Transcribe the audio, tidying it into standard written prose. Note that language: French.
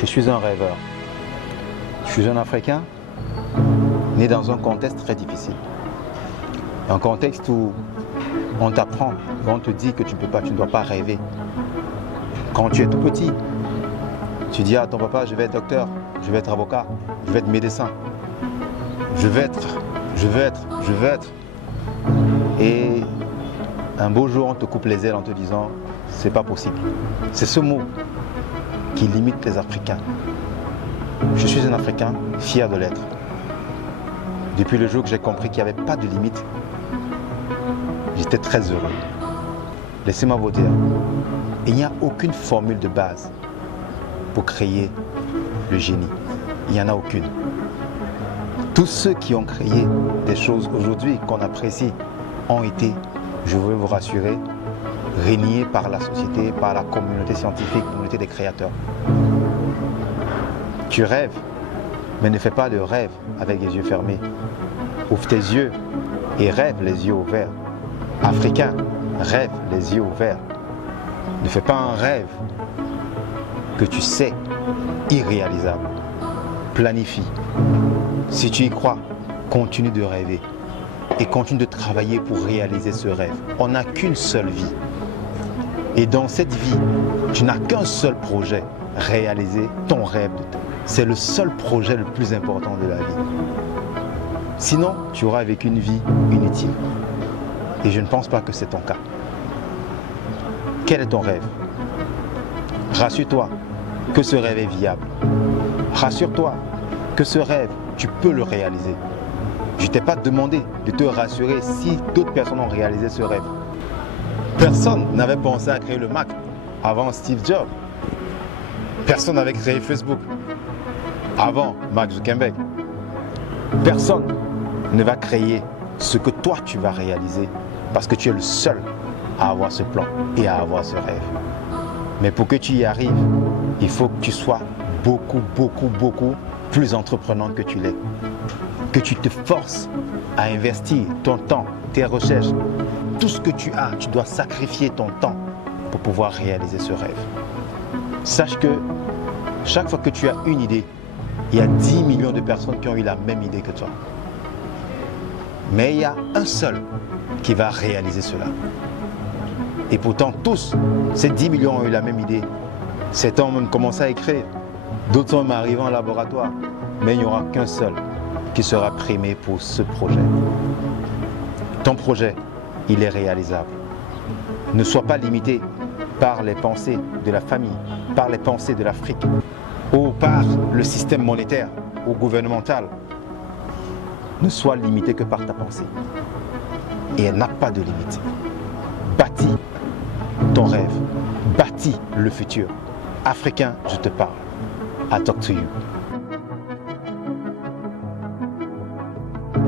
Je suis un rêveur. Je suis un Africain né dans un contexte très difficile. Un contexte où on t'apprend, on te dit que tu ne peux pas, tu ne dois pas rêver. Quand tu es tout petit, tu dis à ton papa, je vais être docteur, je vais être avocat, je vais être médecin. Je vais être. Et un beau jour, on te coupe les ailes en te disant, c'est pas possible. C'est ce mot qui limite les Africains. Je suis un Africain fier de l'être. Depuis le jour que j'ai compris qu'il n'y avait pas de limite, j'étais très heureux. Laissez-moi vous dire, il n'y a aucune formule de base pour créer le génie. Il n'y en a aucune. Tous ceux qui ont créé des choses aujourd'hui qu'on apprécie ont été, je veux vous rassurer, régnés par la société, par la communauté scientifique, la communauté des créateurs. Tu rêves, mais ne fais pas de rêve avec les yeux fermés. Ouvre tes yeux et rêve les yeux ouverts. Africain, rêve les yeux ouverts. Ne fais pas un rêve que tu sais irréalisable. Planifie. Si tu y crois, continue de rêver et continue de travailler pour réaliser ce rêve. On n'a qu'une seule vie. Et dans cette vie, tu n'as qu'un seul projet, réaliser ton rêve. C'est le seul projet le plus important de la vie. Sinon, tu auras vécu une vie inutile. Et je ne pense pas que c'est ton cas. Quel est ton rêve? Rassure-toi que ce rêve est viable. Rassure-toi que ce rêve, tu peux le réaliser. Je ne t'ai pas demandé de te rassurer si d'autres personnes ont réalisé ce rêve. Personne n'avait pensé à créer le Mac avant Steve Jobs. Personne n'avait créé Facebook avant Mark Zuckerberg. Personne ne va créer ce que toi tu vas réaliser parce que tu es le seul à avoir ce plan et à avoir ce rêve. Mais pour que tu y arrives, il faut que tu sois beaucoup plus entreprenant que tu l'es. Que tu te forces à investir ton temps, tes recherches, tout ce que tu as, tu dois sacrifier ton temps pour pouvoir réaliser ce rêve. Sache que chaque fois que tu as une idée, il y a 10 millions de personnes qui ont eu la même idée que toi. Mais il y a un seul qui va réaliser cela. Et pourtant, tous, ces 10 millions ont eu la même idée. Certains ont même commencé à écrire. D'autres sont même arrivés en laboratoire. Mais il n'y aura qu'un seul qui sera primé pour ce projet. Ton projet, il est réalisable. Ne sois pas limité par les pensées de la famille, par les pensées de l'Afrique, ou par le système monétaire ou gouvernemental. Ne sois limité que par ta pensée. Et elle n'a pas de limite. Bâtis ton rêve, bâtis le futur. Africain, je te parle. I talk to you.